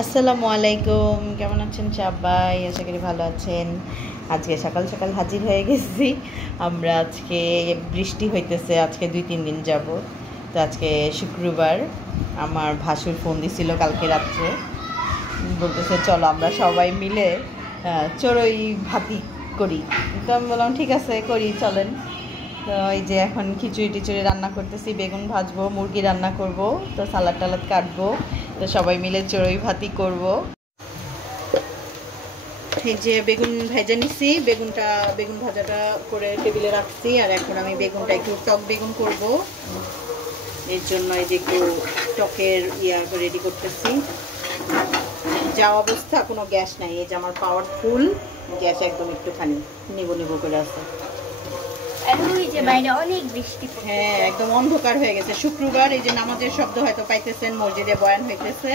আসসালামু আলাইকুম, কেমন আছেন সবাই? আশা করি ভালো আছেন। আজকে সকাল সকাল হাজির হয়ে গেছি আমরা। আজকে বৃষ্টি হইতেছে আজকে 2-3 দিন যাব। তো আজকে শুক্রবার। আমার ভাসুর ফোন দিছিল কালকে রাত্রে, বলতেছে চলো আমরা সবাই মিলে চড়ুই ভাতি করি। তো আমি বললাম ঠিক আছে করি, চলেন। তো এই যে এখন খিচুড়ি টিচুড়ি রান্না করতেছি, বেগুন ভাজবো, মুরগি রান্না করব, তো সালাদ টালাদ কাটবো, তো সবাই মিলে চড়ুই ভাতি করব। এই যে বেগুন ভেজে নিছি, বেগুন ভাজাটা করে টেবিলে রাখছি। আর এখন আমি বেগুনটা একটু টক বেগুন করব, এর জন্য এই যে একটু টকের রেডি করতেছি। যা অবস্থা, কোনো গ্যাস নাই। এই যে আমার পাওয়ারফুল গ্যাস, একদম একটুখানি নিবো করে আছে। অনেক বৃষ্টি, হ্যাঁ একদম অন্ধকার হয়ে গেছে। শুক্রবার, এই যে নামাজের শব্দ হয়তো পাইতেছেন, মসজিদে বয়ান হইতেছে।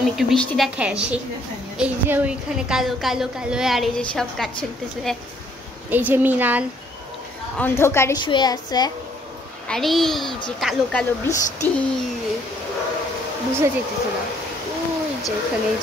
আমি একটু বৃষ্টি দেখায় আসি। এই যে ওইখানে কালো কালো কালো, আর এই যে সব কাজ চলতেছে। এই যে মিনান অন্ধকারে শুয়ে আছে, আর এই যে কালো কালো বৃষ্টি বুঝা যেতেছে না। ওই যে ওখানে এই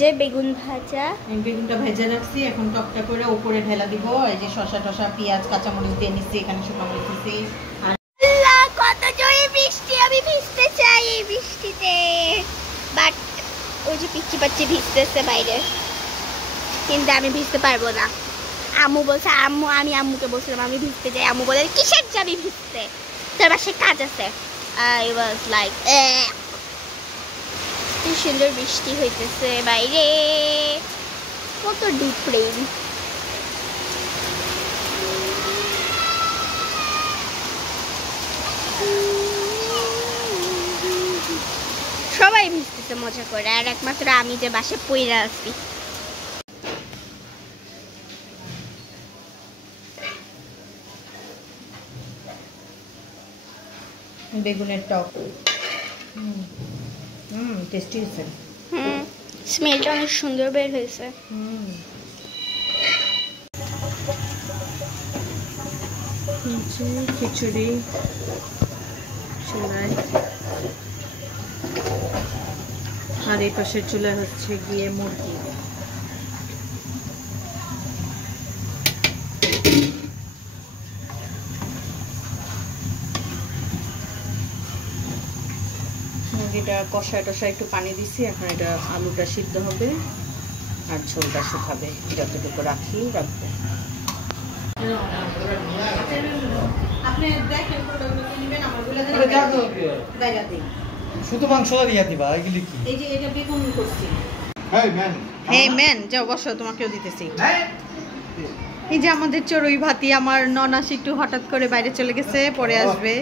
যে বেগুন ভাজা, বেগুনটা ভেজে রাখছি, এখন টকটা করে উপরে ঢেলা দিব। এই যে শসা টসা পেঁয়াজ কাঁচামরিচ দিয়ে নিচ্ছি, এখানে শুকনো মরিচ দিচ্ছি। আল্লাহ কত জোরে বৃষ্টি, আমি ভিজতে চাই এই বৃষ্টিতে, বাট ওই যে পিচ্ছি পাচ্ছি ভিজতেছে বাইরে, কিন্তু আমি ভিজতে পারবো না। আম্মু বলছে, আম্মুকে বলছিলাম আমি ভিজতে যাই, আম্মু বলে কিসের যাবি ভিজতে, তোর বাসায় কাজ আছে। I was like কি সুন্দর বৃষ্টি হইতেছে বাইরে, কত ডিপ রেইন। সবাই ভিজতেছে মজা করে, আর একমাত্র আমি যে বাসে পইরা আছি। বেগুনের টক টেস্টি হয়েছে। স্মেলটা অনেক সুন্দর বের হয়েছে। খিচুড়ি চুলায়, আর এই পাশের চুলায় হচ্ছে গিয়ে মুরগি। মুরগিটা কষায় টষায় একটু পানি দিছি, এখন এটা আলুটা সিদ্ধ হবে আর ঝোলটা শুকাবে। যতটুকু রাখবো। আপনি দেখেন নেবেন, শুধু মাংস দিয়া দিবা, এগুলি কি? এই যে এটা বেগুন করছি। হেই ম্যান যাও বসো, তোমাকেও দিতেছি। এই যে আমাদের চড়ুই ভাতি, আমার ননাস একটু হঠাৎ করে বাইরে চলে গেছে, পরে আসবে।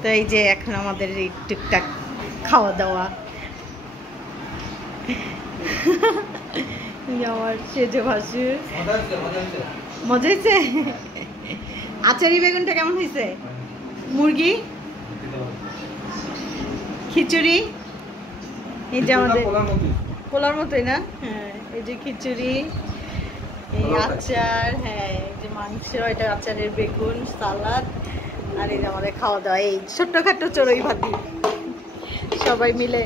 তো এই যে এখন আমাদের এই টুকটাক খাওয়া দাওয়া। আমার সেজে ভাসুর মজা হয়েছে। আচারি বেগুনটা কেমন হয়েছে? মুরগি, খিচুড়ি, এই যে আমাদের পোলার মতোই না? হ্যাঁ এই যে খিচুড়ি, এই আচার, হ্যাঁ এই যে মাংস, এটা আচারের বেগুন, সালাদ, আর এই যে আমাদের খাওয়া দাওয়া। এই ছোট্টখাট্টো চড়ুই ভাতি সবাই মিলে